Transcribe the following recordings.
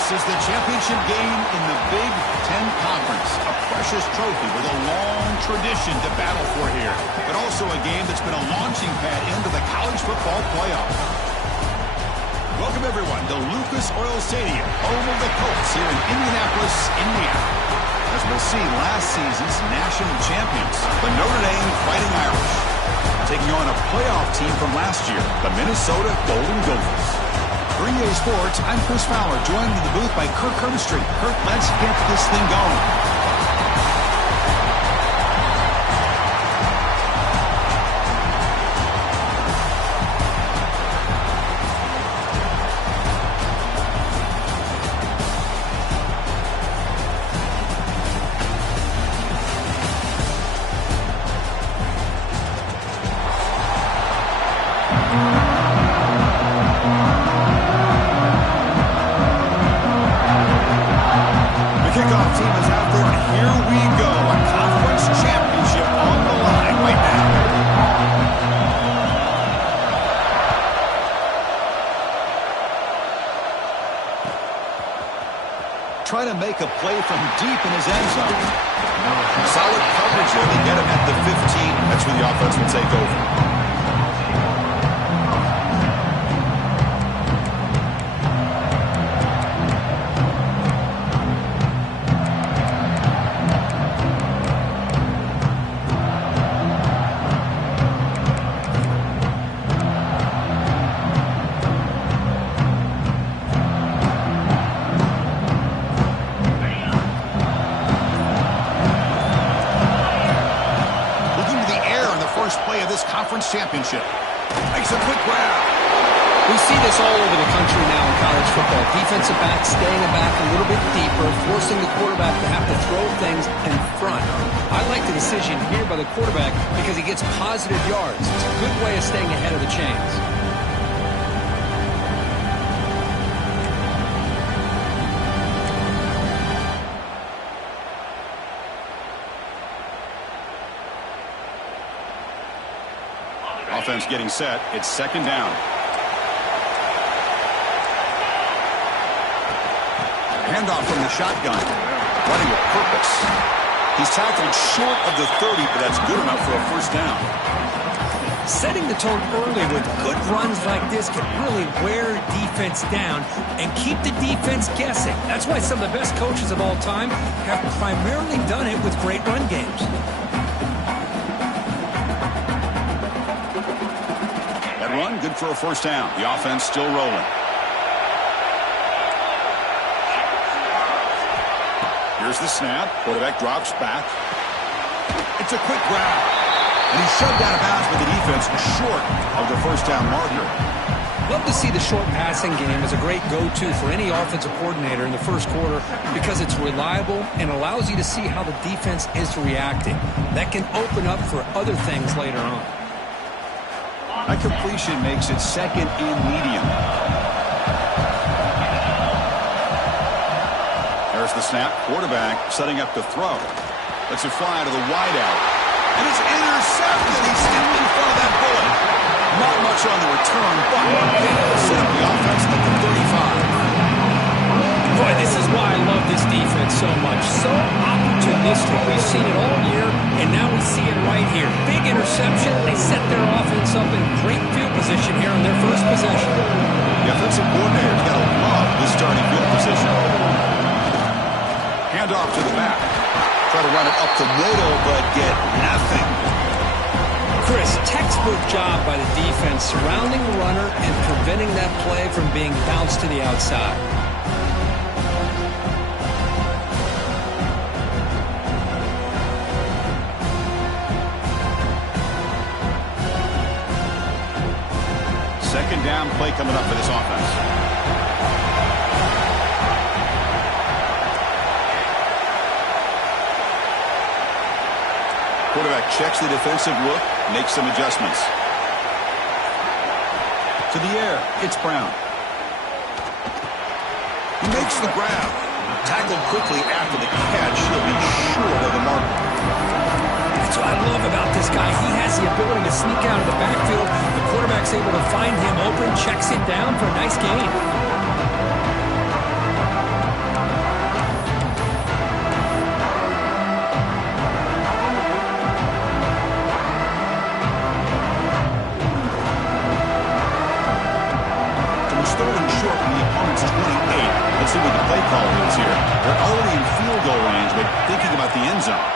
This is the championship game in the Big Ten Conference. A precious trophy with a long tradition to battle for here. But also a game that's been a launching pad into the college football playoff. Welcome, everyone, to Lucas Oil Stadium, home of the Colts here in Indianapolis, Indiana. As we'll see, last season's national champions, the Notre Dame Fighting Irish, taking on a playoff team from last year, the Minnesota Golden Gophers. For EA Sports, I'm Chris Fowler, joined in the booth by Kirk Herbstreit. Kirk, let's get this thing going. Try to make a play from deep in his end zone. Solid coverage there. They get him at the 15. That's where the offense will take over. Championship. Makes a quick grab. We see this all over the country now in college football. Defensive backs staying back a little bit deeper, forcing the quarterback to have to throw things in front. I like the decision here by the quarterback because he gets positive yards. It's a good way of staying ahead of the chains. Offense getting set. It's second down. Handoff from the shotgun. Running with purpose. He's tackled short of the 30, but that's good enough for a first down. Setting the tone early with good runs like this can really wear defense down and keep the defense guessing. That's why some of the best coaches of all time have primarily done it with great run games. Run, good for a first down. The offense still rolling. Here's the snap. Quarterback drops back. It's a quick grab. And he's shoved out of bounds with the defense short of the first down marker. Love to see the short passing game as a great go-to for any offensive coordinator in the first quarter because it's reliable and allows you to see how the defense is reacting. That can open up for other things later on. That completion makes it second and medium. There's the snap. Quarterback setting up to throw. Lets it fly to the wideout. And it's intercepted. He stepped in front of that bullet. Not much on the return, but set up the offense at the 35. Boy, this is why I love this defense so much. So opportunistic. We've seen it all year, and now we see it right here. Big interception. They set their offense up in great field position here on their first possession. The offensive coordinator's got to love this starting field position. Hand off to the back. Try to run it up the middle, but get nothing. Chris, textbook job by the defense surrounding the runner and preventing that play from being bounced to the outside. Second down play coming up for this offense. Quarterback checks the defensive look, makes some adjustments. To the air, it's Brown. He makes the grab. Tackled quickly after the catch. He'll be short of the mark. That's what I love about this guy. He has the ability to sneak out of the backfield. The quarterback's able to find him open, checks it down for a nice gain. call it is here. They're already in field goal range, but thinking about the end zone.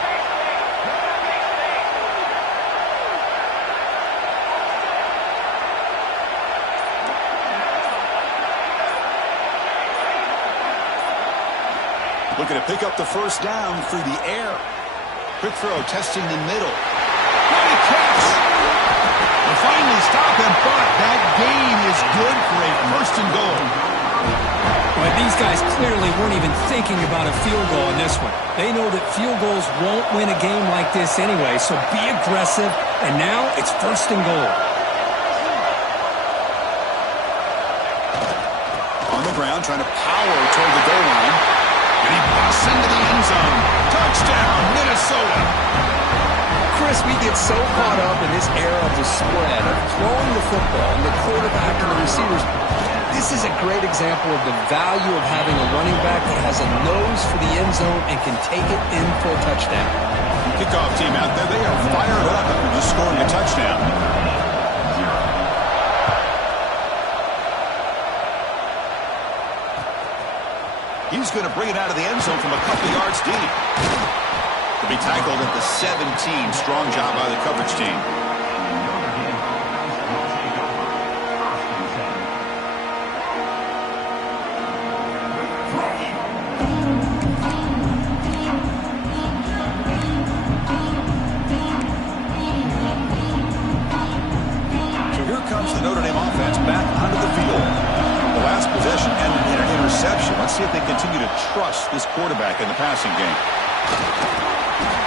Looking to pick up the first down through the air. Quick throw, testing the middle. Great catch! They finally stop him, but that gain is good for a first and goal. But these guys clearly weren't even thinking about a field goal in this one. They know that field goals won't win a game like this anyway, so be aggressive, and now it's first and goal. On the ground, trying to power toward the goal line. And he busts into the end zone. Touchdown, Minnesota. Chris, we get so caught up in this era of the spread, of throwing the football, and the quarterback and the receivers. This is a great example of the value of having a running back that has a nose for the end zone and can take it in for a touchdown. Kickoff team out there, they are fired up after just scoring a touchdown. He's going to bring it out of the end zone from a couple yards deep. To be tackled at the 17. Strong job by the coverage team. So here comes the Notre Dame offense back onto the field. The last possession ended in an interception. Let's see if they continue to trust this quarterback in the passing game.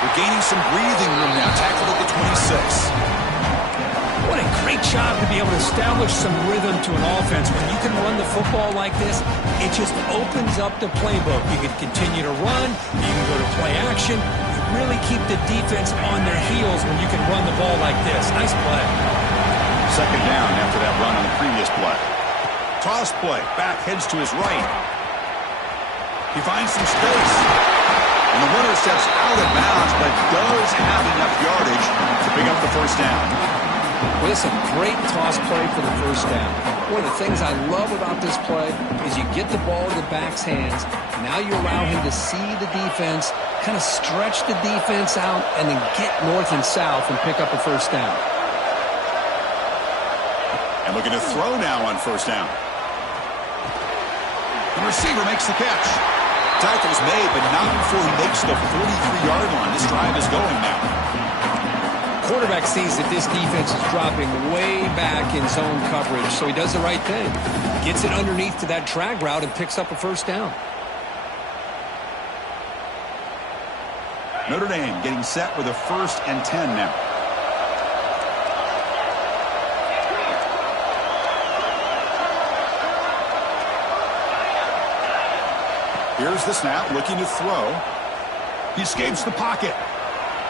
They're gaining some breathing room now. Tackled at the 26. What a great job to be able to establish some rhythm to an offense. When you can run the football like this, it just opens up the playbook. You can continue to run. You can go to play action. You really keep the defense on their heels when you can run the ball like this. Nice play. Second down after that run on the previous play. Toss play. Back heads to his right. He finds some space. And the runner steps out of bounds, but does have enough yardage to pick up the first down. Well, this is a great toss play for the first down. One of the things I love about this play is you get the ball in the back's hands. Now you allow him to see the defense, kind of stretch the defense out, and then get north and south and pick up a first down. And looking to throw now on first down. The receiver makes the catch. Tackle's made, but not before he makes the 43-yard line. This drive is going now. Quarterback sees that this defense is dropping way back in zone coverage, so he does the right thing. Gets it underneath to that drag route and picks up a first down. Notre Dame getting set with a 1st and 10 now. Here's the snap, looking to throw. He escapes the pocket.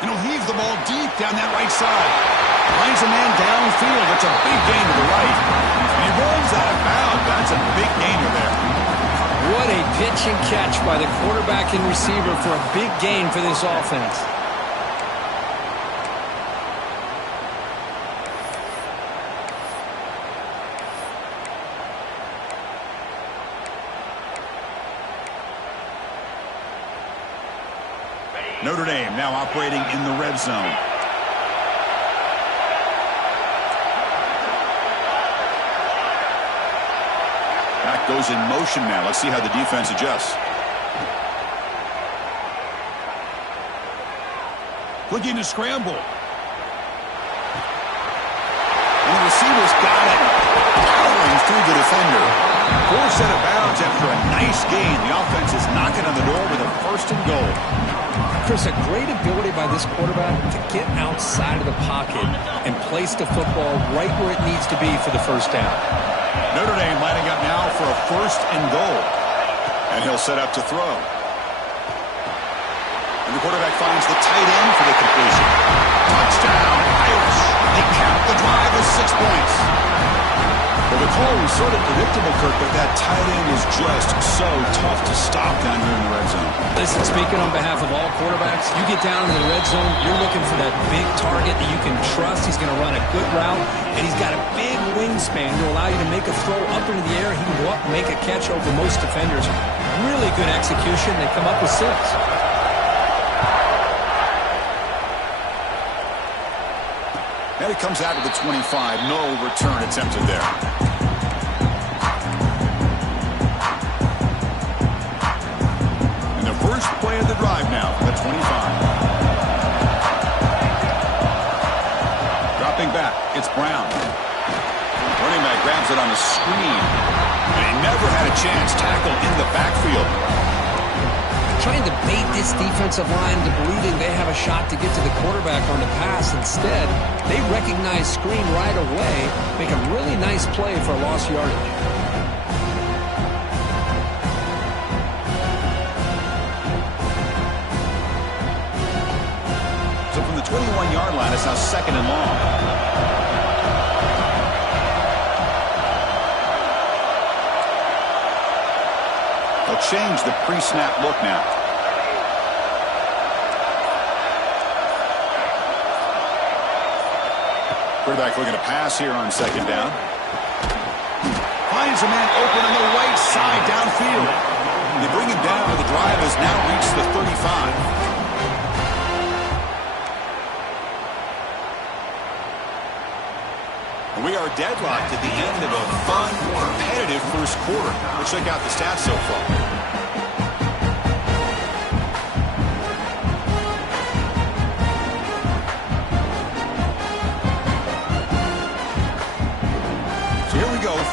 And he'll heave the ball deep down that right side. Finds a man downfield. It's a big gain to the right. And he rolls out of bounds. That's a big gainer there. What a pitch and catch by the quarterback and receiver for a big gain for this offense. Notre Dame now operating in the red zone. Back goes in motion now. Let's see how the defense adjusts. Looking to scramble. And the receiver's got it. Powering through the defender. Forced out of bounds after a nice gain. The offense is knocking on the door with a 1st and goal. Chris, a great ability by this quarterback to get outside of the pocket and place the football right where it needs to be for the first down. Notre Dame lining up now for a 1st and goal. And he'll set up to throw. And the quarterback finds the tight end for the completion. Touchdown, Irish. They count the drive with 6 points. Well, the Oh, sort of predictable, Kirk, but that tight end is just so tough to stop down here in the red zone. Listen, speaking on behalf of all quarterbacks, you get down into the red zone, you're looking for that big target that you can trust. He's going to run a good route, and he's got a big wingspan to allow you to make a throw up into the air. He can go up and make a catch over most defenders. Really good execution. They come up with 6. And it comes out to the 25. No return attempted there. And the first play of the drive now for the 25. Dropping back, it's Brown. Running back grabs it on the screen. And he never had a chance. Tackled in the backfield. Trying to bait this defensive line into believing they have a shot to get to the quarterback on the pass. Instead, they recognize screen right away, make a really nice play for a lost yardage. So from the 21-yard line, it's now 2nd and long. They'll change the pre-snap look now. Quarterback looking to pass here on 2nd down. Finds a man open on the right side downfield. They bring him down, but the drive has now reached the 35. And we are deadlocked at the end of a fun, competitive first quarter. Let's check out the stats so far.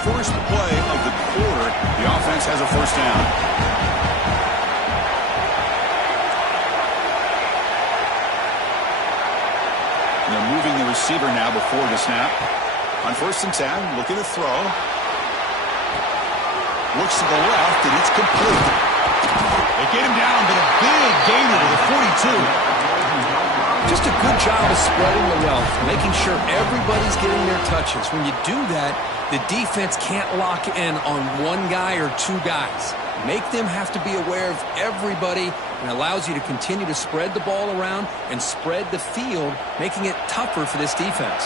First play of the quarter, the offense has a first down. And they're moving the receiver now before the snap. On 1st and 10, looking to throw. Looks to the left, and it's complete. They get him down, but a big gainer to the 42. Just a good job of spreading the wealth, making sure everybody's getting their touches. When you do that, the defense can't lock in on one guy or 2 guys. Make them have to be aware of everybody, and allows you to continue to spread the ball around and spread the field, making it tougher for this defense.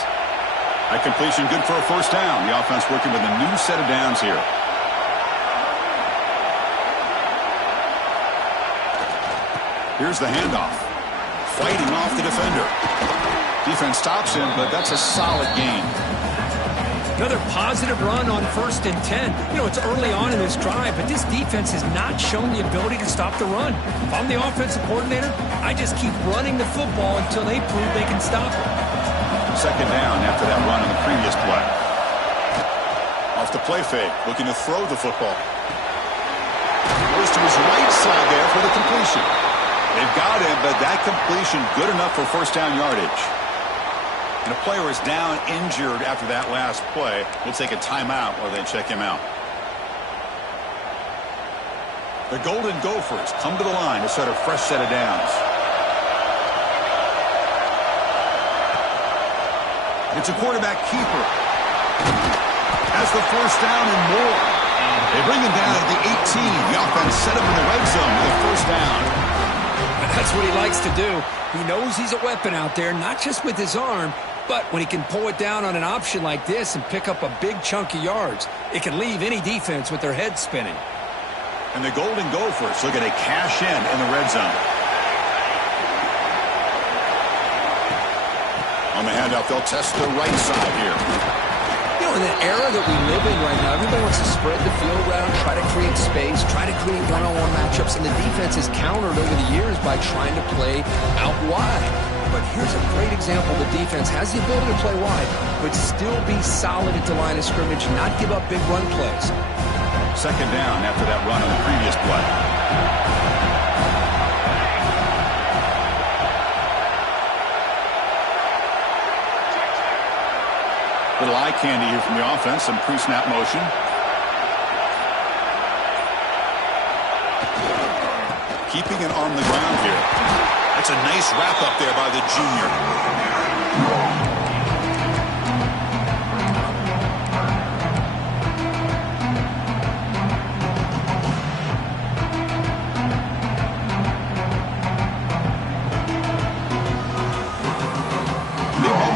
That completion good for a first down. The offense working with a new set of downs here. Here's the handoff. Fighting off the defender. Defense stops him, but that's a solid gain. Another positive run on 1st and 10. You know, it's early on in this drive, but this defense has not shown the ability to stop the run. If I'm the offensive coordinator, I just keep running the football until they prove they can stop it. 2nd down after that run on the previous play. Off the play fake, looking to throw the football. Goes to his right side there for the completion. They've got him, but that completion good enough for first down yardage. And a player is down injured after that last play. We'll take a timeout while they check him out. The Golden Gophers come to the line to start a fresh set of downs. It's a quarterback keeper. Has the first down and more. They bring him down at the 18. The offense set up in the red zone with a first down. That's what he likes to do. He knows he's a weapon out there, not just with his arm, but when he can pull it down on an option like this and pick up a big chunk of yards, it can leave any defense with their head spinning. And the Golden Gophers looking to cash in the red zone. On the handoff, they'll test the right side here. You know, in the era that we live in right now, everybody wants to spread the field around, try to create space, try to create one-on-one matchups, and the defense is countered over the years by trying to play out wide. But here's a great example. The defense has the ability to play wide, but still be solid at the line of scrimmage, not give up big run plays. 2nd down after that run on the previous play. Little eye candy here from the offense, some pre-snap motion. Keeping it on the ground here. That's a nice wrap-up there by the junior.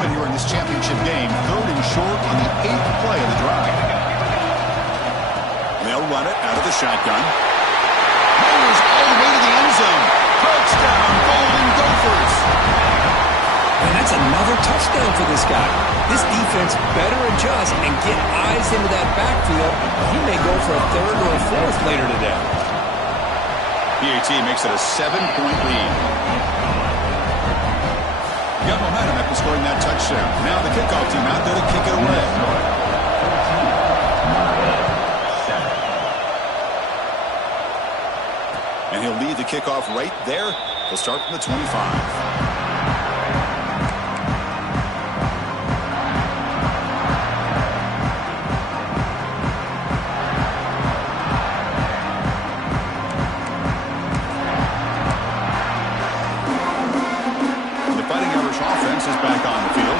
moment here in this championship game. 3rd and short on the 8th play of the drive. They'll run it out of the shotgun. Mayors all the way to the end zone. Touchdown, Golden Gophers. And that's another touchdown for this guy. This defense better adjust and get eyes into that backfield. He may go for a 3rd or a 4th later today. PAT makes it a 7-point lead. Got momentum after scoring that touchdown. Now the kickoff team out there to kick it away. And he'll lead the kickoff right there. He'll start from the 25. Is back on the field.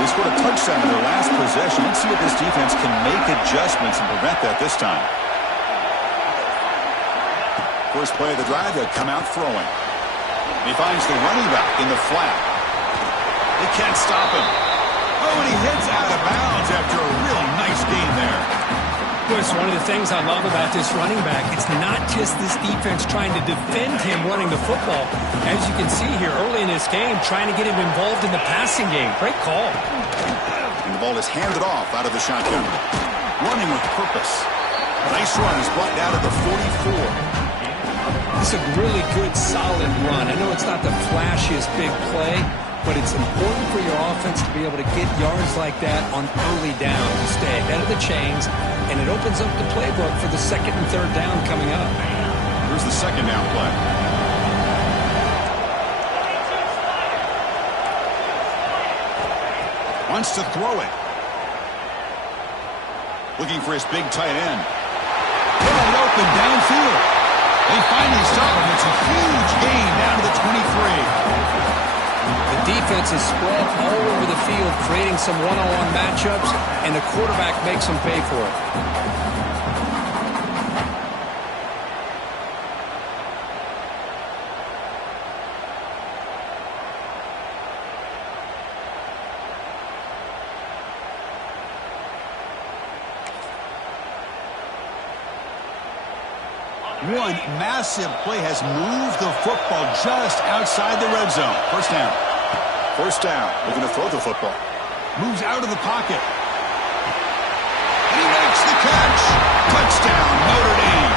They scored a touchdown in their last possession. Let's see if this defense can make adjustments and prevent that this time. First play of the drive, they'll come out throwing. He finds the running back in the flat. They can't stop him. Oh, and he hits out of bounds after a real nice gain there. Well, it's one of the things I love about this running back. It's not just this defense trying to defend him running the football. As you can see here early in this game, trying to get him involved in the passing game. Great call. And the ball is handed off out of the shotgun. Running with purpose. Nice run. He's brought down to the 44. It's a really good, solid run. I know it's not the flashiest big play, but it's important for your offense to be able to get yards like that on early down to stay ahead of the chains, and it opens up the playbook for the 2nd and 3rd down coming up. Here's the 2nd down play. Wants to throw it. Looking for his big tight end. Wide open downfield. They finally stop him. It's a huge gain down to the 23. The defense is spread all over the field, creating some one-on-one matchups, and the quarterback makes them pay for it. One massive play has moved the football just outside the red zone. First down. First down. Looking to throw the football. Moves out of the pocket. And he makes the catch. Touchdown, Notre Dame.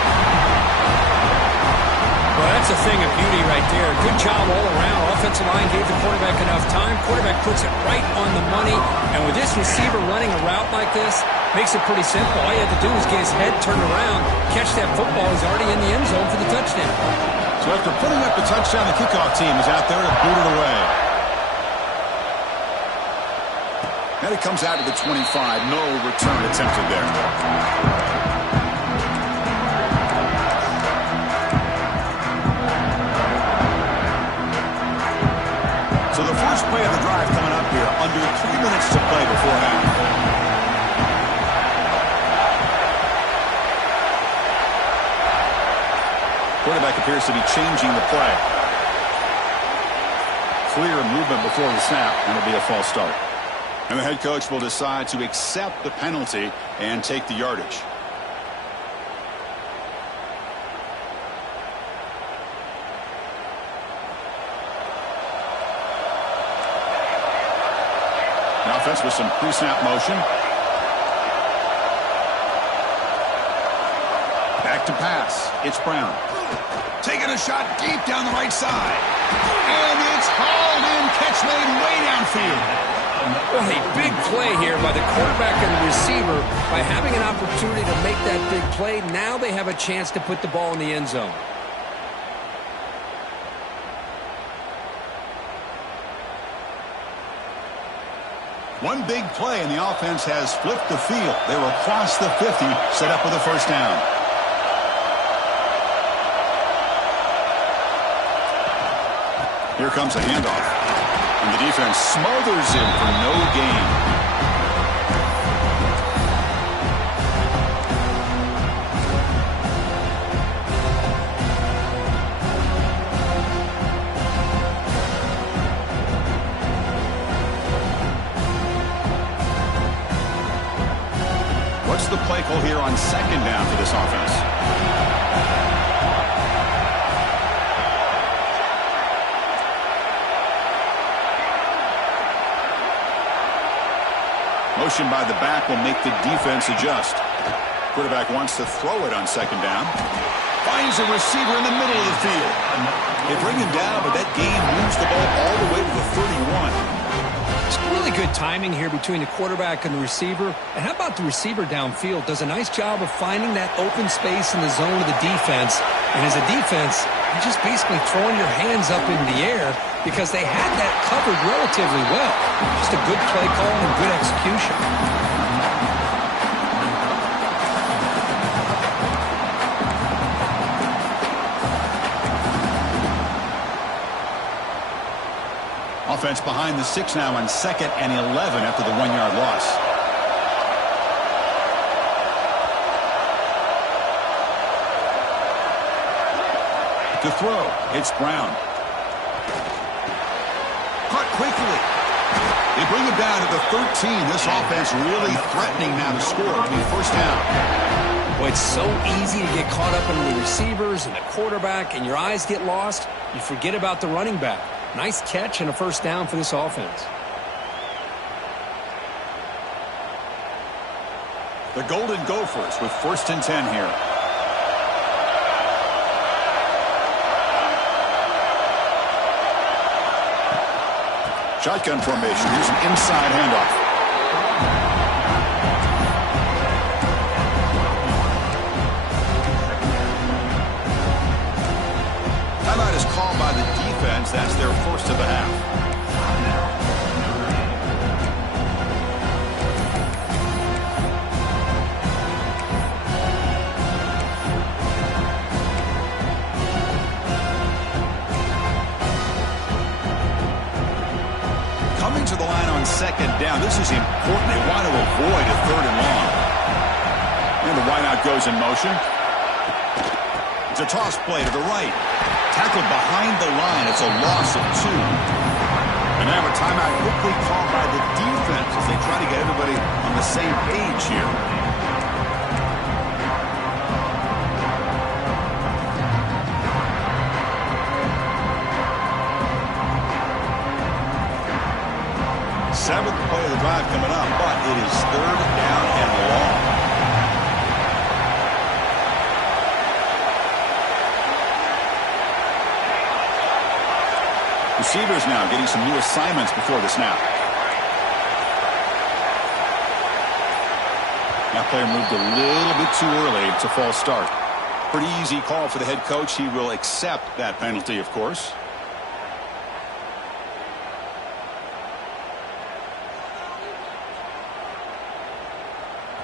Well, that's a thing of beauty right there. Good job all around. Offensive line gave the quarterback enough time. Quarterback puts it right on the money. And with this receiver running a route like this, makes it pretty simple. All you have to do is get his head turned around, catch that football. He's already in the end zone for the touchdown. So after putting up the touchdown, the kickoff team is out there to boot it away. And it comes out to the 25. No return attempted there. So the first play of the drive coming up here. Under 3 minutes to play before half. Quarterback appears to be changing the play. Clear movement before the snap, and it'll be a false start. And the head coach will decide to accept the penalty and take the yardage. The offense with some pre-snap motion. Back to pass. It's Brown. Taking a shot deep down the right side. And it's hauled in. Catch made way downfield. Well, a big play here by the quarterback and the receiver. By having an opportunity to make that big play, now they have a chance to put the ball in the end zone. One big play, and the offense has flipped the field. They were across the 50, set up with a first down. Here comes a handoff. And the defense smothers him for no gain. What's the play call here on second down for this offense? Motion by the back will make the defense adjust. Quarterback wants to throw it on second down. Finds a receiver in the middle of the field. They bring him down, but that gain moves the ball all the way to the 31. It's really good timing here between the quarterback and the receiver. And how about the receiver downfield? Does a nice job of finding that open space in the zone of the defense. And as a defense, you're just basically throwing your hands up in the air because they had that covered relatively well. Just a good play call and good execution. Offense behind the 6 now on 2nd and 11 after the 1-yard loss. To throw, it's Brown. Caught quickly. They bring him down to the 13. This offense really threatening now to score. I mean, first down. Well, it's so easy to get caught up in the receivers and the quarterback, and your eyes get lost. You forget about the running back. Nice catch and a first down for this offense. The Golden Gophers with 1st and 10 here. Shotgun formation. Here's an inside handoff. Timeout is called by the defense. That's their first of the half. Coming to the line on second down. This is important. They want to avoid a 3rd and long. And the wideout goes in motion. It's a toss play to the right. Tackled behind the line. It's a loss of 2. And now a timeout quickly called by the defense as they try to get everybody on the same page here. Seventh play of the drive coming up, but it is 3rd down and long. Receivers now getting some new assignments before the snap. That player moved a little bit too early. It's a false start. Pretty easy call for the head coach. He will accept that penalty, of course.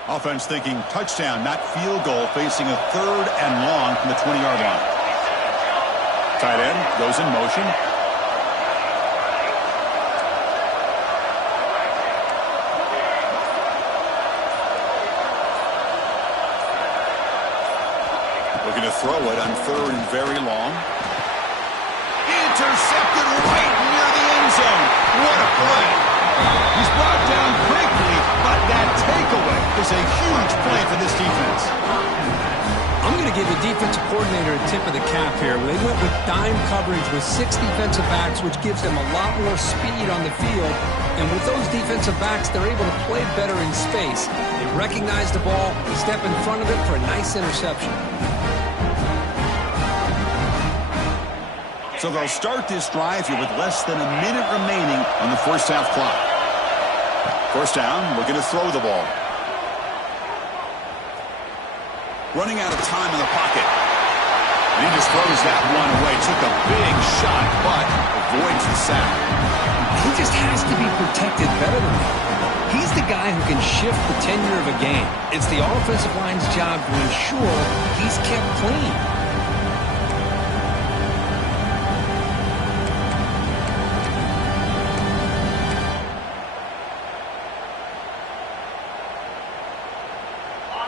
Offense thinking touchdown, not field goal, facing a 3rd and long from the 20-yard line. Tight end goes in motion. Looking to throw it on 3rd and very long. Intercepted right near the end zone. What a play. He's brought down quickly, but that takeaway is a huge play for this defense. I'm going to give the defensive coordinator a tip of the cap here. They went with dime coverage with 6 defensive backs, which gives them a lot more speed on the field. And with those defensive backs, they're able to play better in space. They recognize the ball, they step in front of it for a nice interception. So they'll start this drive here with less than a minute remaining on the first half clock. First down, looking to throw the ball. Running out of time in the pocket. And he just throws that one away. Took a big shot, but avoids the sack. He just has to be protected better than that. He's the guy who can shift the tenure of a game. It's the offensive line's job to ensure he's kept clean.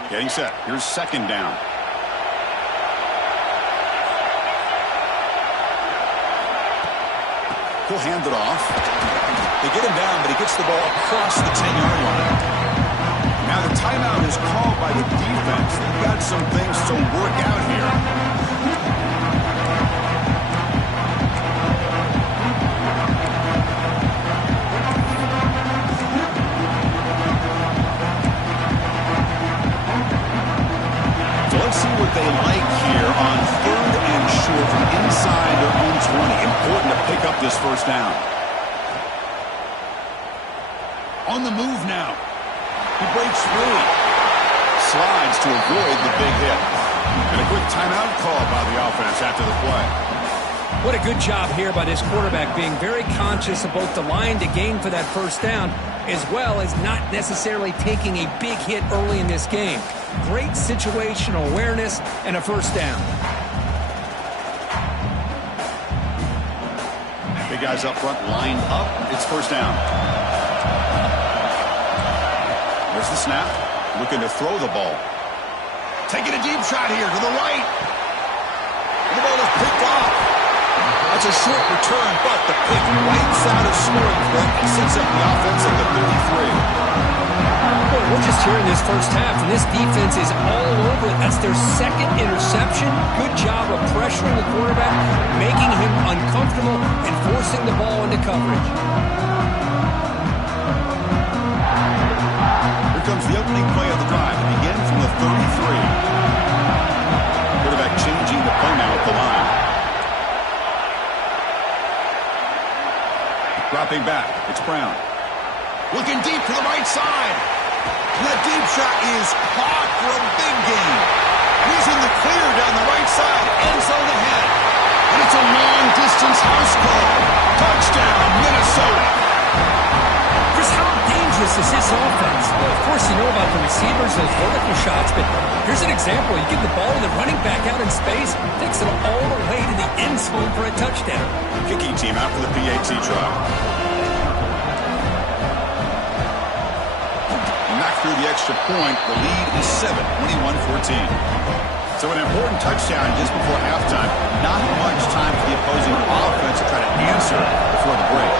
Getting set. Here's second down. He'll hand it off. They get him down, but he gets the ball across the 10-yard line. Now Now the timeout is called by the defense. They've got some things to work out here. So let's see what they like here on 3rd and short from inside their own 20. Important to pick up this first down. On the move now. He breaks free. Slides to avoid the big hit. And a quick timeout call by the offense after the play. What a good job here by this quarterback, being very conscious of both the line to gain for that first down, as well as not necessarily taking a big hit early in this game. Great situational awareness and a first down. Big guys up front lined up. It's first down. There's the snap. Looking to throw the ball. Taking a deep shot here to the right. And the ball is picked off. That's a short return, but the pick wipes out a scoring threat and sets up the offense at the 33. Boy, we're just here in this first half, and this defense is all over it. That's their second interception. Good job of pressuring the quarterback, making him uncomfortable, and forcing the ball into coverage. Here comes the opening play of the drive. It begins from the 33. Quarterback changing the play now at the line. Dropping back. It's Brown. Looking deep to the right side. And that deep shot is caught for a big gain. He's in the clear down the right side. End zone ahead. And it's a long-distance house call. Touchdown, Minnesota. Chris, how dangerous is this offense? Well, of course, you know about the receivers, those vertical shots, but here's an example. You get the ball to the running back out in space, takes it all the way to the end zone for a touchdown. Kicking team out for the PAT try. And back through the extra point, the lead is 7, 21-14. So an important touchdown just before halftime. Not much time for the opposing offense to try to answer before the break.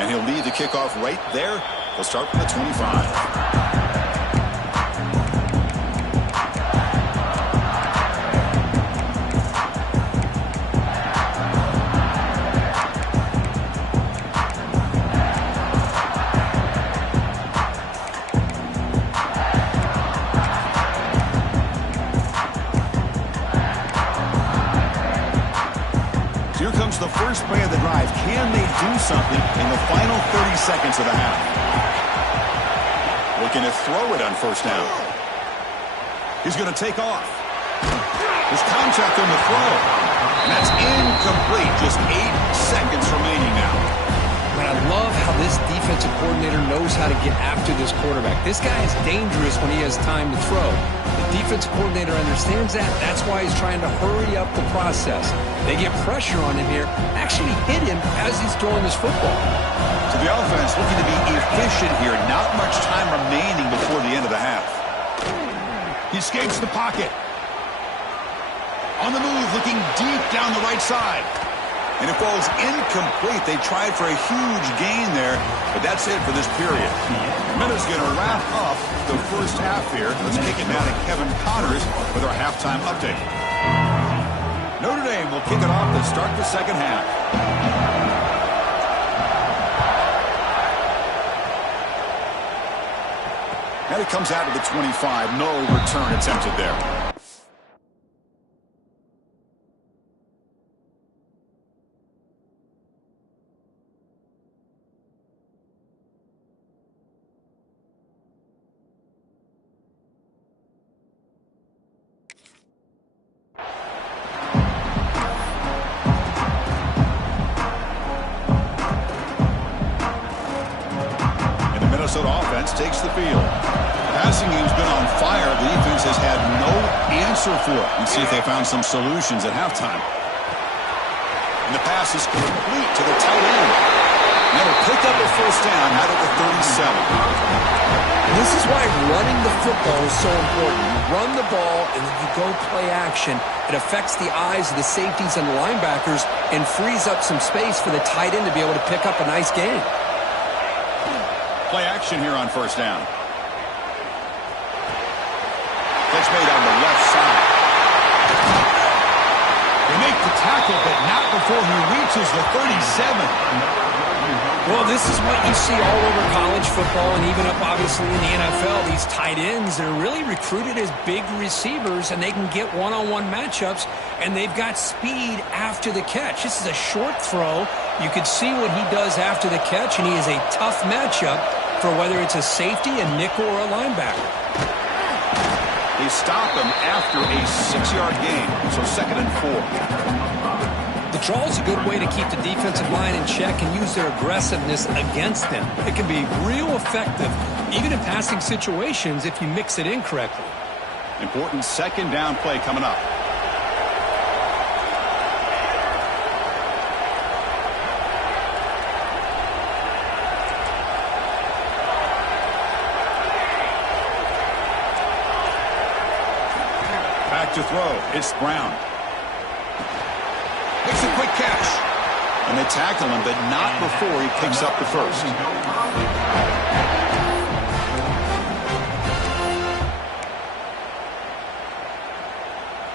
And he'll lead the kickoff right there. He'll start from the 25. Here comes the first play of the drive. Can they do something in the final 30 seconds of the half? Looking to throw it on first down. He's going to take off. There's contact on the throw. And that's incomplete. Just 8 seconds remaining now. But I love how this defensive coordinator knows how to get after this quarterback. This guy is dangerous when he has time to throw. The defensive coordinator understands that. That's why he's trying to hurry up the process. They get pressure on him here, actually hit him as he's throwing this football. So the offense looking to be efficient here. Not much time remaining before the end of the half. He escapes the pocket. On the move, looking deep down the right side. And it falls incomplete. They tried for a huge gain there, but that's it for this period. Minutes going to wrap up the first half here. Let's kick it now to Kevin Connors with our halftime update. Notre Dame will kick it off to start the second half. And it comes out to the 25. No return attempted there. Minnesota offense takes the field. Passing game's been on fire. The defense has had no answer for it. Let's see if they found some solutions at halftime. And the pass is complete to the tight end. And it'll pick up a first down out of the 37. This is why running the football is so important. You run the ball and then you go play action. It affects the eyes of the safeties and the linebackers and frees up some space for the tight end to be able to pick up a nice gain. Play action here on first down. Catch made on the left side. They make the tackle, but not before he reaches the 37. Well, this is what you see all over college football and even up, obviously, in the NFL. These tight ends, they're really recruited as big receivers, and they can get one-on-one matchups, and they've got speed after the catch. This is a short throw. You can see what he does after the catch, and he is a tough matchup for whether it's a safety, a nickel, or a linebacker. They stop him after a 6-yard gain, so 2nd and 4. The draw is a good way to keep the defensive line in check and use their aggressiveness against them. It can be real effective, even in passing situations, if you mix it in correctly. Important 2nd down play coming up. Back to throw. It's Brown. Makes a quick catch. And they tackle him, but not before he picks up the first.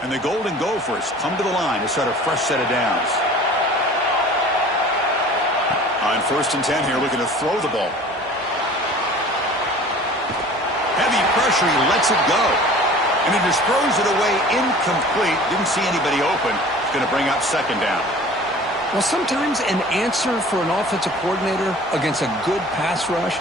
And the Golden Gophers come to the line to start a fresh set of downs. On 1st and 10 here, looking to throw the ball. Heavy pressure, he lets it go. And he just throws it away incomplete. Didn't see anybody open. It's going to bring up 2nd down. Well, sometimes an answer for an offensive coordinator against a good pass rush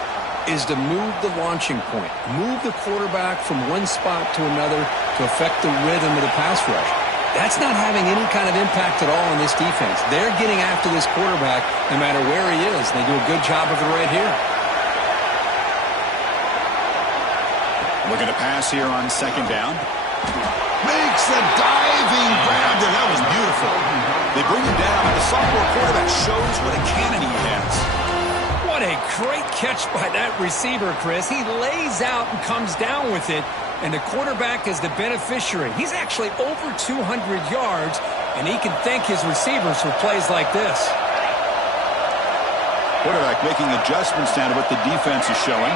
is to move the launching point. Move the quarterback from one spot to another to affect the rhythm of the pass rush. That's not having any kind of impact at all on this defense. They're getting after this quarterback no matter where he is. They do a good job of it right here. Looking to pass here on 2nd down. Makes the diving grab there. That was beautiful. They bring him down. The sophomore quarterback shows what a cannon he has. What a great catch by that receiver, Chris. He lays out and comes down with it, and the quarterback is the beneficiary. He's actually over 200 yards, and he can thank his receivers for plays like this. Quarterback making adjustments now to what the defense is showing.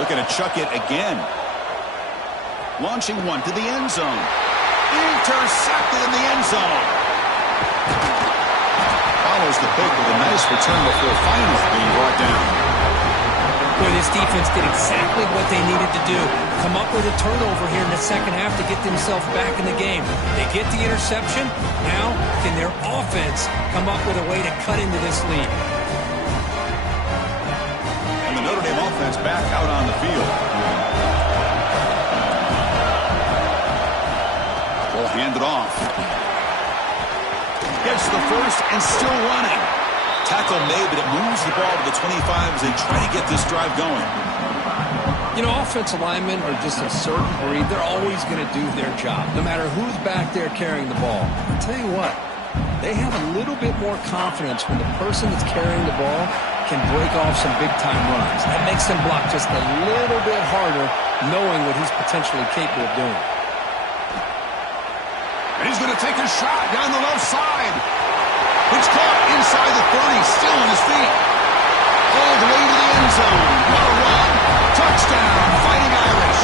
Looking to chuck it again. Launching one to the end zone. Intercepted in the end zone. Follows the pick with a nice return before finally being brought down. Boy, this defense did exactly what they needed to do. Come up with a turnover here in the 2nd half to get themselves back in the game. They get the interception. Now, can their offense come up with a way to cut into this lead? And the Notre Dame offense back out on the field. Ball handed off. Gets the first and still running. Tackle made, but it moves the ball to the 25 as they try to get this drive going. You know, offensive linemen are just a certain breed. They're always going to do their job, no matter who's back there carrying the ball. I'll tell you what, they have a little bit more confidence when the person that's carrying the ball can break off some big-time runs. That makes them block just a little bit harder, knowing what he's potentially capable of doing. And he's going to take a shot down the left side. It's caught inside the 30, still on his feet. All the way to the end zone. What a run. Touchdown, Fighting Irish.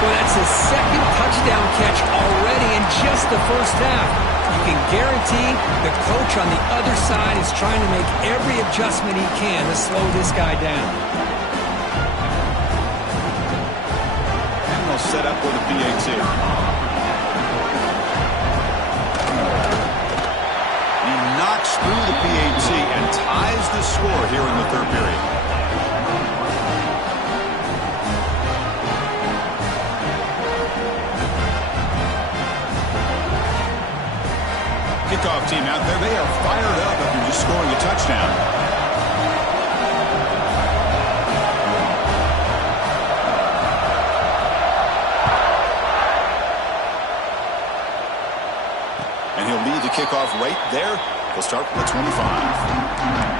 Well, that's his 2nd touchdown catch already in just the 1st half. You can guarantee the coach on the other side is trying to make every adjustment he can to slow this guy down. And they'll set up with a PAT. He knocks through the PAT and ties the score here in the 3rd period. Kickoff team out there. They are fired up after just scoring a touchdown. And he'll lead the kickoff right there. He'll start from the 25.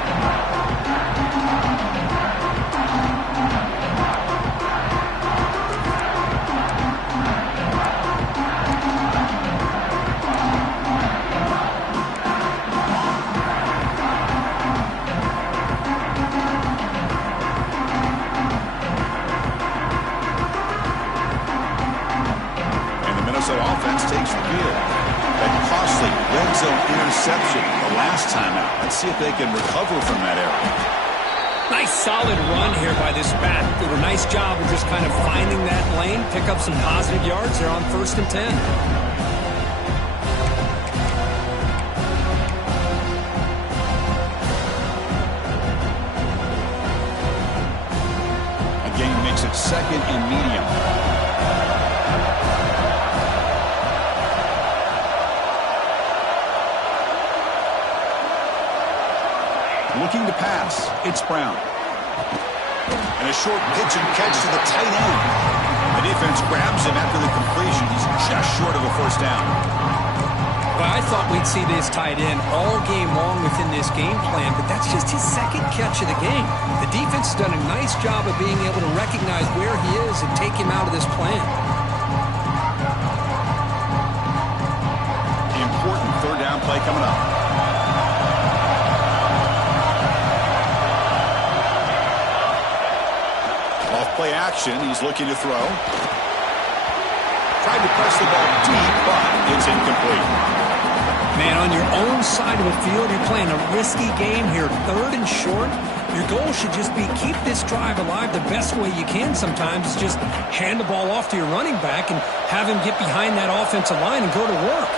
so offense takes the field. That costly red zone interception the last time out. Let's see if they can recover from that error. Nice solid run here by this back. Did a nice job of just kind of finding that lane, pick up some positive yards there on 1st and 10. Again makes it 2nd and medium. Looking to pass, it's Brown. And a short pitch and catch to the tight end. The defense grabs him after the completion. He's just short of a 1st down. Well, I thought we'd see this tight end all game long within this game plan, but that's just his 2nd catch of the game. The defense has done a nice job of being able to recognize where he is and take him out of this plan. The important 3rd down play coming up. Play action. He's looking to throw. Tried to press the ball deep, but it's incomplete. Man, on your own side of the field, you're playing a risky game here. 3rd and short. Your goal should just be keep this drive alive the best way you can sometimes. Is just hand the ball off to your running back and have him get behind that offensive line and go to work.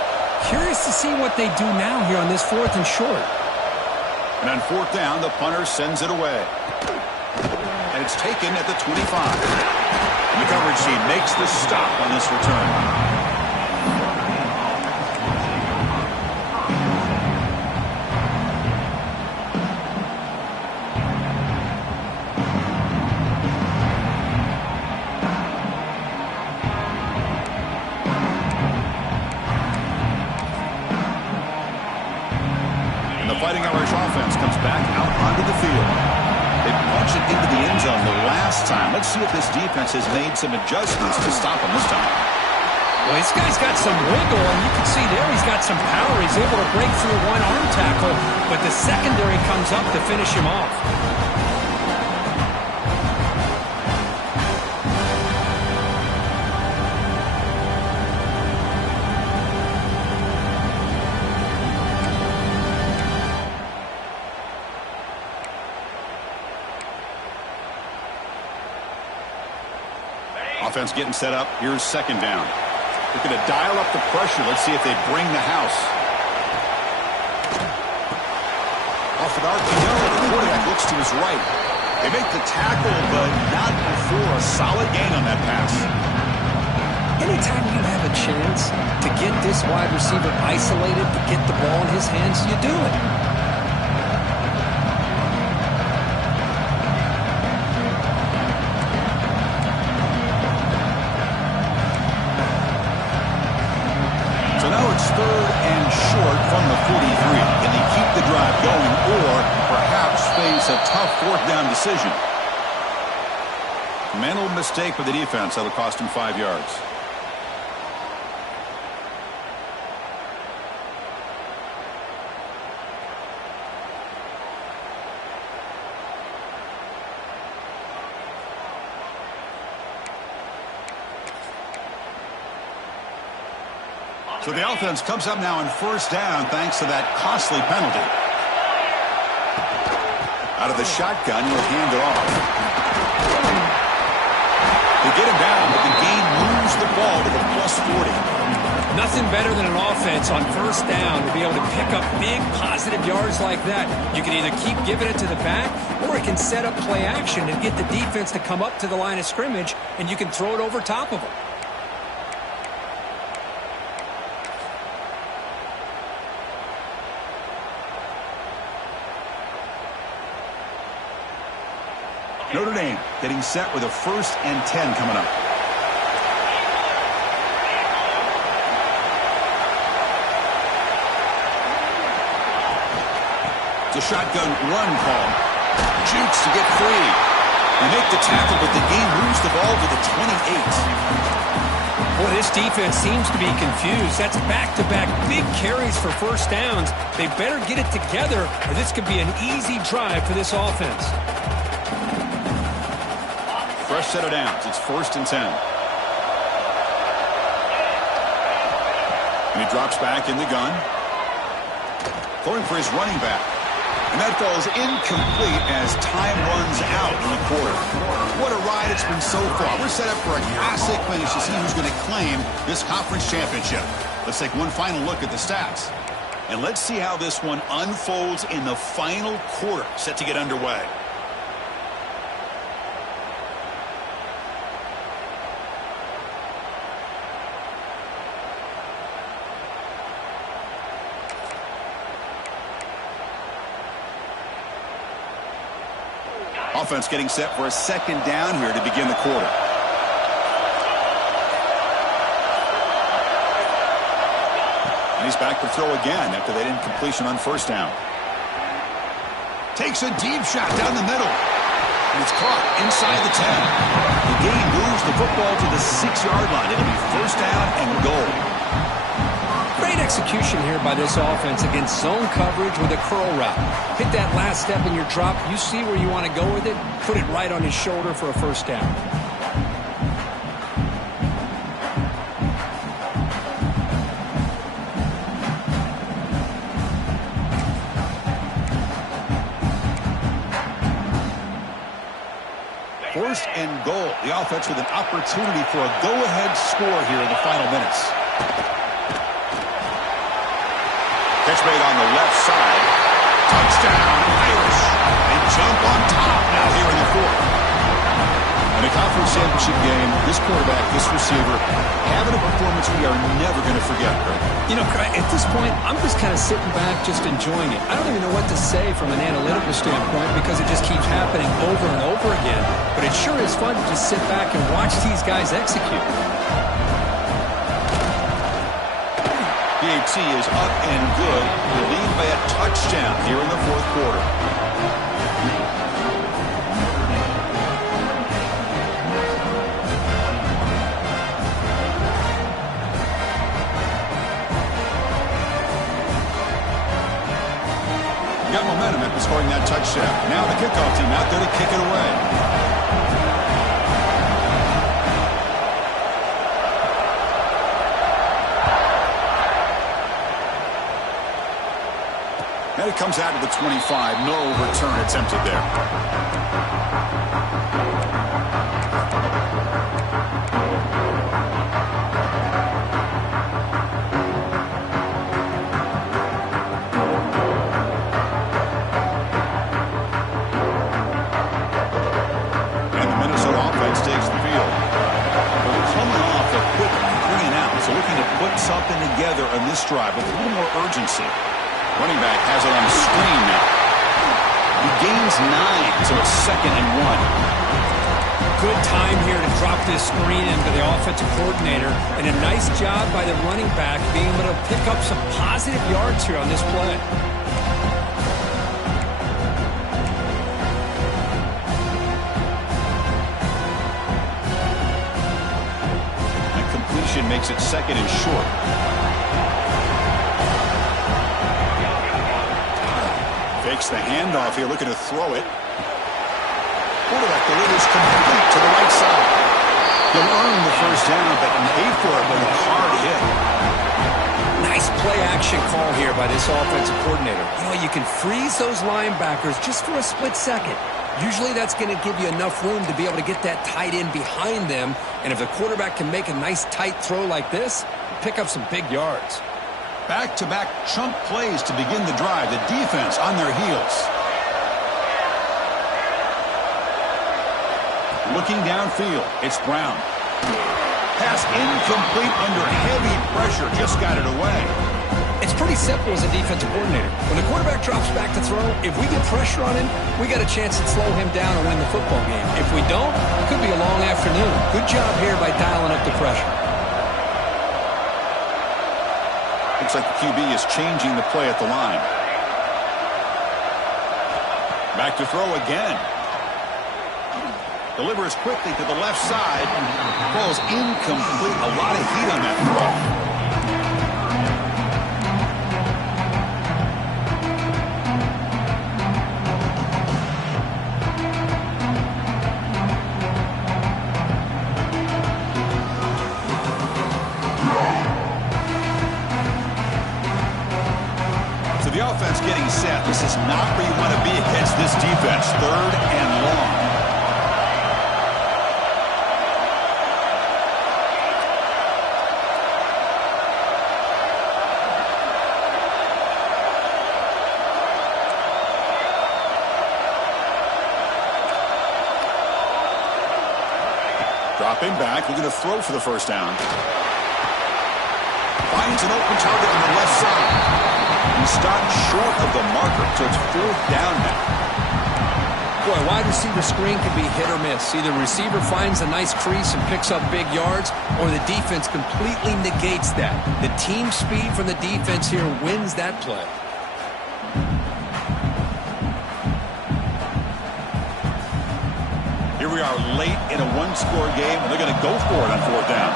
Curious to see what they do now here on this 4th and short. And on 4th down, the punter sends it away. And it's taken at the 25. And the coverage team makes the stop on this return. And the Fighting Irish offense comes back out onto the field. They punch it into the end zone the last time. Let's see if this defense has made some adjustments to stop him this time. Well, this guy's got some wiggle, and you can see there he's got some power. He's able to break through one arm tackle, but the secondary comes up to finish him off. Offense getting set up. Here's 2nd down. They're going to dial up the pressure. Let's see if they bring the house. Off an RPO, the quarterback looks to his right. They make the tackle, but not before a solid gain on that pass. Anytime you have a chance to get this wide receiver isolated, to get the ball in his hands, you do it. So now it's 3rd and short from the 43. Can they keep the drive going or perhaps face a tough 4th down decision? Mental mistake for the defense. That'll cost him 5 yards. So the offense comes up now in 1st down thanks to that costly penalty. Out of the shotgun, he'll hand it off. They get him down, but the game moves the ball to the +40. Nothing better than an offense on 1st down to be able to pick up big positive yards like that. You can either keep giving it to the back, or it can set up play action and get the defense to come up to the line of scrimmage, and you can throw it over top of them. Notre Dame getting set with a 1st and 10 coming up. It's a shotgun run call. Jukes to get free. They make the tackle, but the game moves the ball to the 28. Boy, this defense seems to be confused. That's back-to-back big carries for 1st downs. They better get it together, or this could be an easy drive for this offense. Fresh set of downs. It's 1st and 10. And he drops back in the gun. Throwing for his running back. And that falls incomplete as time runs out in the quarter. What a ride it's been so far. We're set up for a classic finish to see who's going to claim this conference championship. Let's take one final look at the stats. And let's see how this one unfolds in the final quarter, set to get underway. Offense getting set for a second down here to begin the quarter. And he's back to throw again after that incompletion on first down. Takes a deep shot down the middle. And it's caught inside the 10. The gain moves the football to the 6-yard line. It'll be first down and goal. Great execution here by this offense against zone coverage with a curl route. Hit that last step in your drop. You see where you want to go with it. Put it right on his shoulder for a first down. First and goal. The offense with an opportunity for a go-ahead score here in the final minutes. Catch made on the left side. Touchdown, Irish. They jump on top now here in the fourth. In a conference championship game, this quarterback, this receiver, having a performance we are never going to forget, Craig. You know, at this point, I'm just kind of sitting back, just enjoying it. I don't even know what to say from an analytical standpoint because it just keeps happening over and over again. But it sure is fun to just sit back and watch these guys execute. PAT is up and good. The lead by a touchdown here in the fourth quarter. Got momentum after scoring that touchdown. Now the kickoff team out there to kick it away. And it comes out to the 25. No return attempted there. And the Minnesota offense takes the field. They're coming off a quick 3 and out, so looking to put something together on this drive with a little more urgency. Running back has it on the screen now. He gains 9, so it's 2nd and 1. Good time here to drop this screen into the offensive coordinator. And a nice job by the running back being able to pick up some positive yards here on this play. That completion makes it 2nd and short. Fakes the handoff here, looking to throw it. Quarterback delivers complete to the right side. He'll earn the first down, but pay for it with a hard hit. Nice play-action call here by this offensive coordinator. You know, you can freeze those linebackers just for a split second. Usually that's going to give you enough room to be able to get that tight end behind them. And if the quarterback can make a nice tight throw like this, pick up some big yards. Back-to-back chunk plays to begin the drive. The defense on their heels. Looking downfield, it's Brown. Pass incomplete under heavy pressure. Just got it away. It's pretty simple as a defensive coordinator. When the quarterback drops back to throw, if we get pressure on him, we got a chance to slow him down and win the football game. If we don't, it could be a long afternoon. Good job here by dialing up the pressure. Looks like the QB is changing the play at the line. Back to throw again. Delivers quickly to the left side. Falls incomplete. A lot of heat on that throw. getting set. This is not where you want to be against this defense. 3rd and long. Dropping back, looking to throw for the first down. Finds an open target on the left side. He stopped short of the marker, so it's 4th down now. Boy, wide receiver screen can be hit or miss. Either the receiver finds a nice crease and picks up big yards, or the defense completely negates that. The team speed from the defense here wins that play. Here we are late in a one-score game, and they're going to go for it on 4th down.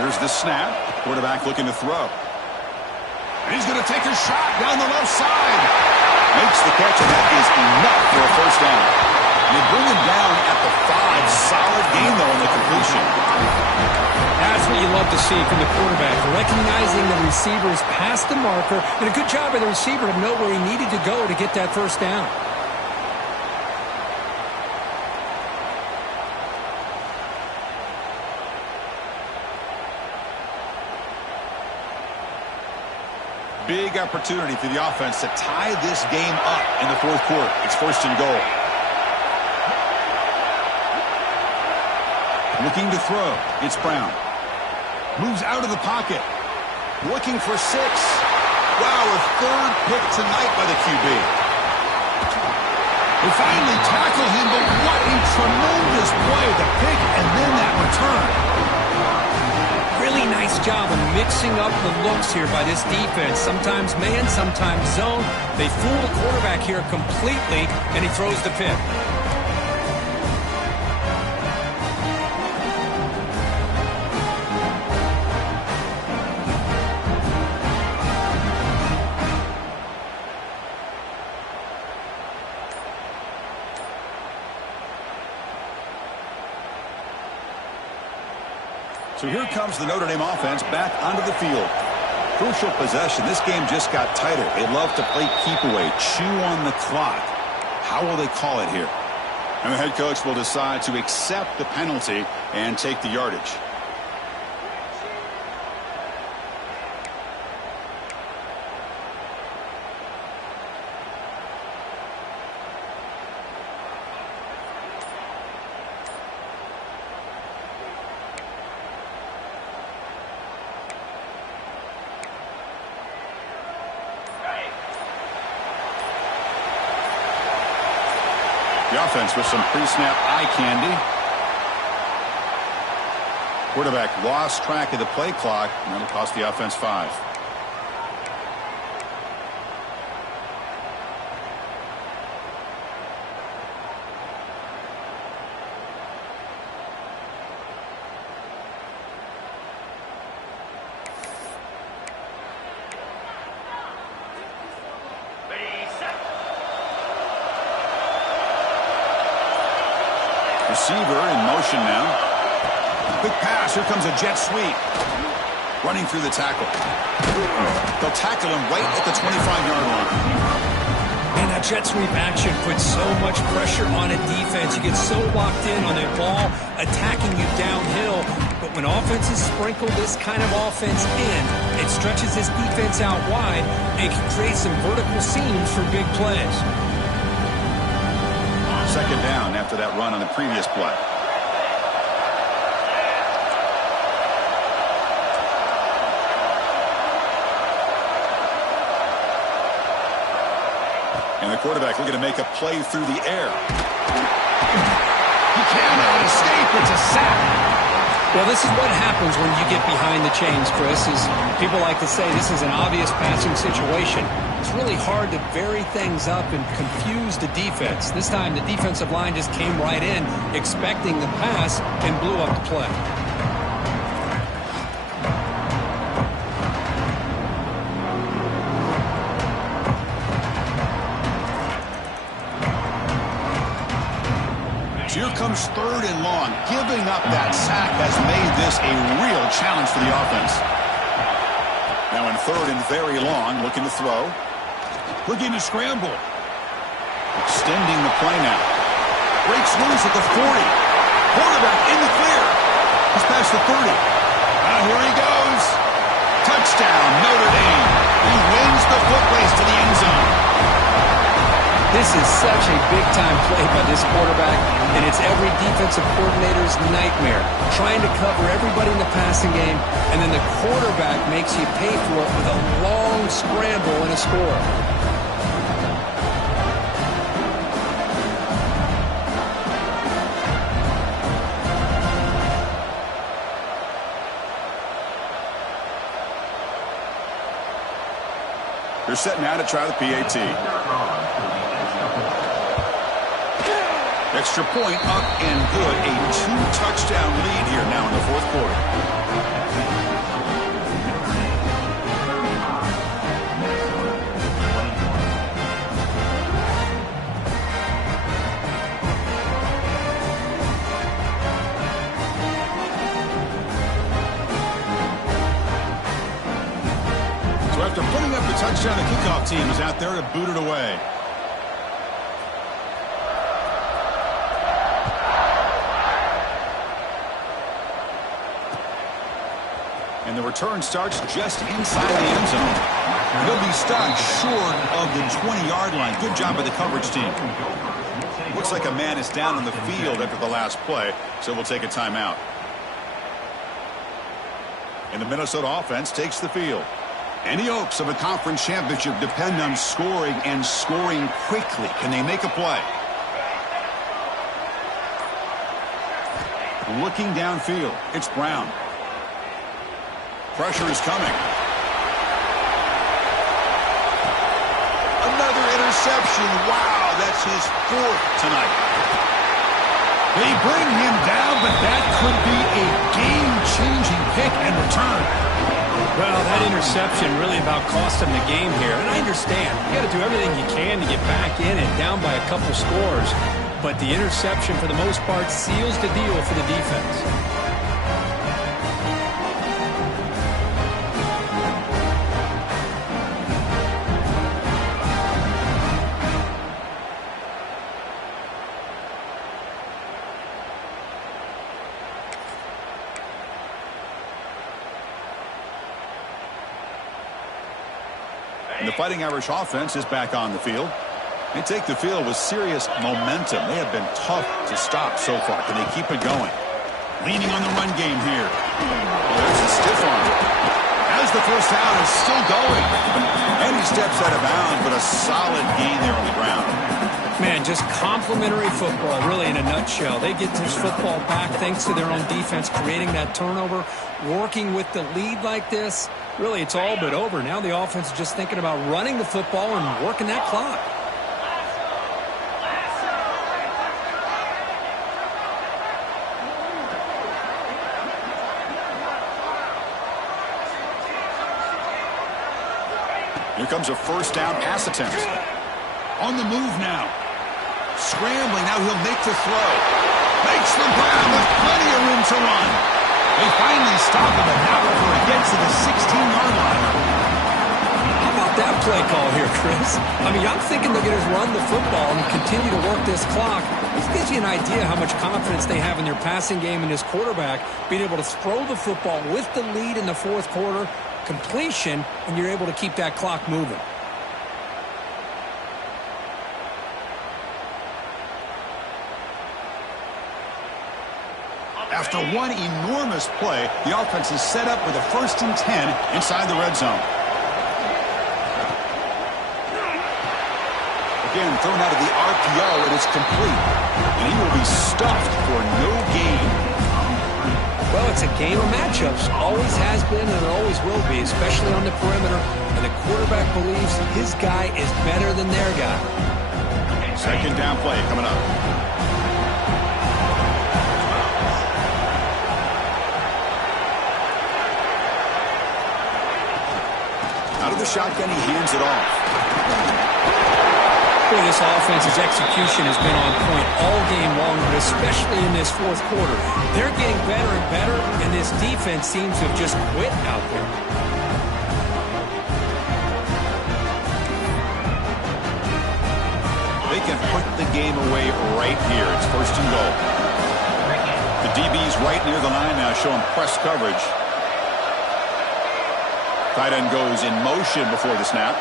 Here's the snap. Quarterback looking to throw. And he's going to take a shot down the left side. Makes the catch, and that is enough for a first down. They bring him down at the 5. Solid gain, though, on the completion. That's what you love to see from the quarterback. Recognizing the receiver's past the marker, and a good job by the receiver to know where he needed to go to get that first down. Big opportunity for the offense to tie this game up in the 4th quarter. It's 1st and goal. Looking to throw. It's Brown. Moves out of the pocket. Looking for 6. Wow, a 3rd pick tonight by the QB. They finally tackle him, but what a tremendous play. The pick and then that return. Really nice job of mixing up the looks here by this defense. Sometimes man, sometimes zone. They fool the quarterback here completely, and he throws the pick. So here comes the Notre Dame offense back onto the field. Crucial possession. This game just got tighter. They love to play keep away, chew on the clock. How will they call it here? And the head coach will decide to accept the penalty and take the yardage. The offense with some pre-snap eye candy. Quarterback lost track of the play clock, and that'll cost the offense 5. Receiver in motion now. Quick pass. Here comes a jet sweep. Running through the tackle. They'll tackle him right at the 25-yard line. Man, that jet sweep action puts so much pressure on a defense. You get so locked in on that ball attacking you downhill. But when offenses sprinkle this kind of offense in, it stretches this defense out wide and can create some vertical seams for big plays. 2nd down after that run on the previous play. And the quarterback looking to make a play through the air. He cannot escape. It's a sack. Well, this is what happens when you get behind the chains, Chris. Is people like to say this is an obvious passing situation. It's really hard to vary things up and confuse the defense. This time, the defensive line just came right in, expecting the pass, and blew up the play. So here comes 3rd and long. Giving up that sack has made this a real challenge for the offense. Now in 3rd and very long, looking to throw. Looking to scramble. Extending the play now. Breaks loose at the 40. Quarterback in the clear. He's past the 30. Here he goes. Touchdown, Notre Dame. He wins the foot race to the end zone. This is such a big-time play by this quarterback, and it's every defensive coordinator's nightmare. Trying to cover everybody in the passing game, and then the quarterback makes you pay for it with a long scramble and a score. They're set now to try the PAT. Extra point up and good. A 2-touchdown lead here now in the 4th quarter. So after putting up the touchdown, the kickoff team is out there to boot it away. And the return starts just inside the end zone. He'll be stopped short of the 20-yard line. Good job by the coverage team. Looks like a man is down on the field after the last play, so we'll take a timeout. And the Minnesota offense takes the field. Any hopes of a conference championship depend on scoring and scoring quickly. Can they make a play? Looking downfield, it's Brown. Pressure is coming. Another interception. Wow, that's his 4th tonight. They bring him down, but that could be a game-changing pick and return. Well, that interception really about cost him the game here. And I understand. You got to do everything you can to get back in and down by a couple scores. But the interception, for the most part, seals the deal for the defense. And the Fighting Irish offense is back on the field. They take the field with serious momentum. They have been tough to stop so far. Can they keep it going? Leaning on the run game here. Well, there's a stiff arm. As the first down is still going. And he steps out of bounds, but a solid gain there on the ground. Man, just complimentary football, really, in a nutshell. They get this football back thanks to their own defense, creating that turnover, working with the lead like this. Really, it's all but over. Now the offense is just thinking about running the football and working that clock. Here comes a first down pass attempt. On the move now. Scrambling, now he'll make the throw. Makes the grab with plenty of room to run. They finally stop him, but not before he gets to the 16-yard line. How about that play call here, Chris? I mean, I'm thinking they're going to run the football and continue to work this clock. This gives you an idea how much confidence they have in their passing game and his quarterback, being able to throw the football with the lead in the 4th quarter, completion, and you're able to keep that clock moving. After one enormous play, the offense is set up with a 1st and 10 inside the red zone. Again, thrown out of the RPO, it is complete. And he will be stuffed for no gain. Well, it's a game of matchups. Always has been and it always will be, especially on the perimeter. And the quarterback believes his guy is better than their guy. Second down play coming up. Out of the shotgun, he hands it off. Boy, this offense's execution has been on point all game long, but especially in this fourth quarter. They're getting better and better, and this defense seems to have just quit out there. They can put the game away right here. It's first and goal. The DB's right near the line now, showing press coverage. Tight end goes in motion before the snap.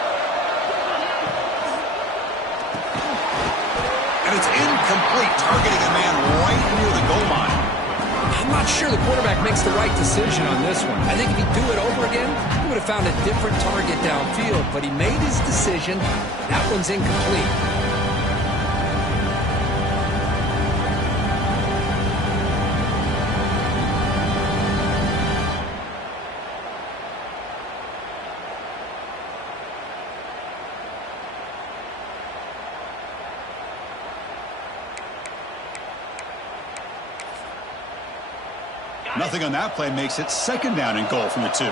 And it's incomplete, targeting a man right near the goal line. I'm not sure the quarterback makes the right decision on this one. I think if he'd do it over again, he would have found a different target downfield, but he made his decision. That one's incomplete. Nothing on that play makes it second down and goal from the 2.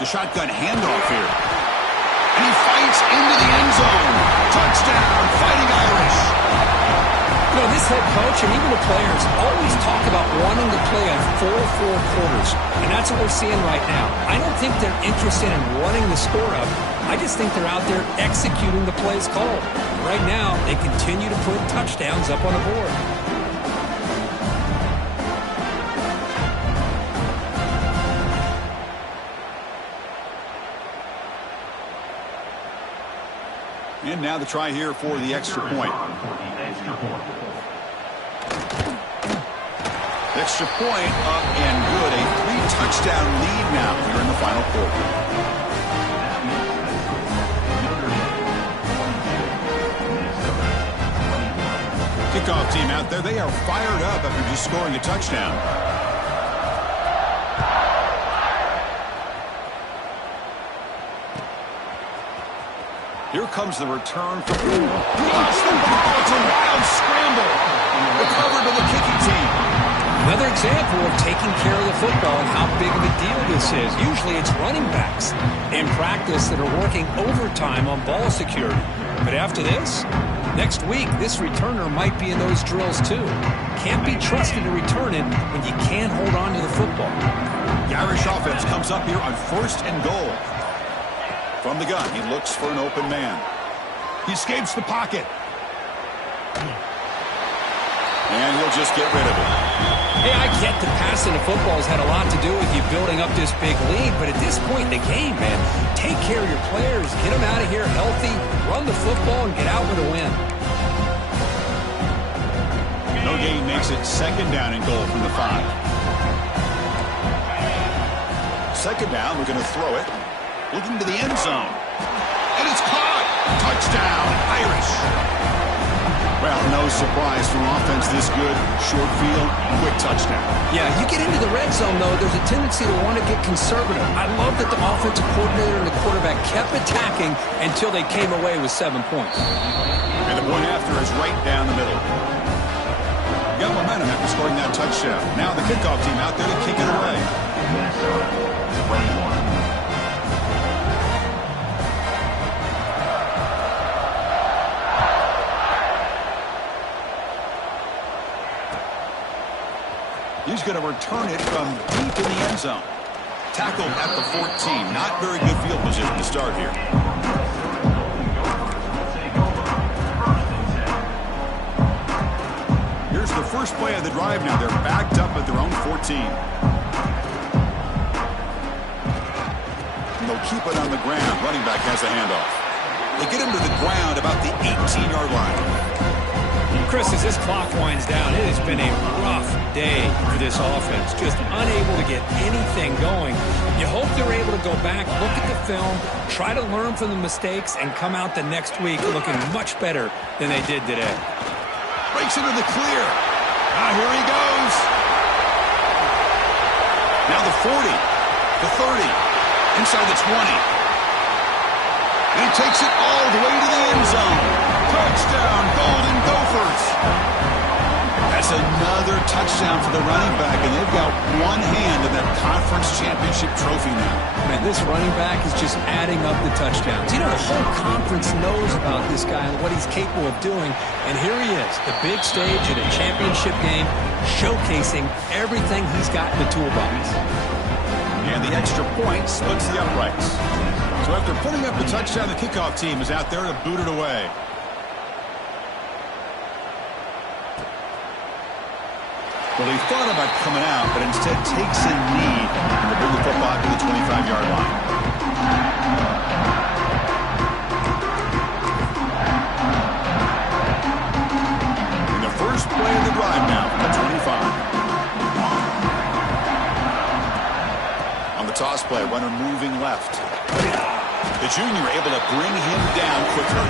The shotgun handoff here. And he fights into the end zone. Touchdown, Fighting Irish. You know, this head coach and even the players always talk about wanting to play a full 4 quarters. And that's what we're seeing right now. I don't think they're interested in running the score up. I just think they're out there executing the plays called. Right now, they continue to put touchdowns up on the board. And now the try here for the extra point. Extra point up and good. A 3-touchdown lead now here in the final quarter. Kickoff team out there. They are fired up after just scoring a touchdown. Here comes the return for lost the ball. It's a wild scramble. Recovered by the kicking team. Another example of taking care of the football and how big of a deal this is. Usually it's running backs in practice that are working overtime on ball security. But after this, next week, this returner might be in those drills too. Can't be trusted to return it when you can't hold on to the football. The Irish offense comes up here on first and goal. From the gun, he looks for an open man. He escapes the pocket. And he'll just get rid of it. Hey, I get that passing the football has had a lot to do with you building up this big lead, but at this point in the game, man, take care of your players, get them out of here healthy, run the football, and get out with a win. No gain makes it second down and goal from the 5. Second down, we're going to throw it. Looking to the end zone. And it's caught. Touchdown, Irish. Well, no surprise from offense this good. Short field, quick touchdown. Yeah, you get into the red zone, though, there's a tendency to want to get conservative. I love that the offensive coordinator and the quarterback kept attacking until they came away with 7 points. And the point after is right down the middle. Got momentum after scoring that touchdown. Now the kickoff team out there to kick it away. He's going to return it from deep in the end zone. Tackled at the 14. Not very good field position to start here. Here's the first play of the drive now. They're backed up at their own 14. And they'll keep it on the ground. Running back has the handoff. They get him to the ground about the 18-yard line. Chris, as this clock winds down, it has been a rough day for this offense. Just unable to get anything going. You hope they're able to go back, look at the film, try to learn from the mistakes, and come out the next week looking much better than they did today. Breaks into the clear. Now here he goes. Now the 40, the 30, inside the 20. And he takes it all the way to the end zone. Touchdown, Golden Gophers. That's another touchdown for the running back, and they've got one hand in that conference championship trophy now. Man, this running back is just adding up the touchdowns. You know, the whole conference knows about this guy and what he's capable of doing, and here he is, the big stage in a championship game, showcasing everything he's got in the toolbox. And the extra point splits the uprights. So after putting up the touchdown, the kickoff team is out there to boot it away. Well, he thought about coming out, but instead takes a knee and will bring the football to the 25-yard line. And the first play of the drive now from the 25. On the toss play, runner moving left. The junior able to bring him down quickly.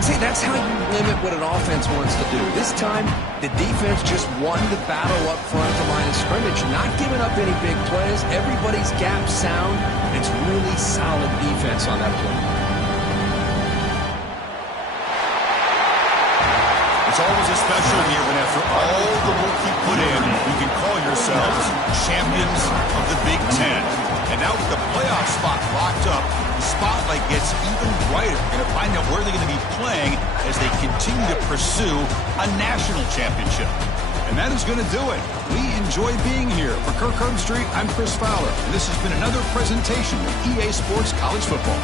See, that's how you limit what an offense wants to do. This time, the defense just won the battle up front at the line of scrimmage, not giving up any big plays. Everybody's gap sound. It's really solid defense on that play. It's always a special year when after all the work you put in, you can call yourselves champions of the Big Ten. And now with the playoff spot locked up, the spotlight gets even brighter. Going to find out where they're going to be playing as they continue to pursue a national championship. And that is going to do it. We enjoy being here. For Kirk Herbstreit, I'm Chris Fowler. And this has been another presentation of EA Sports College Football.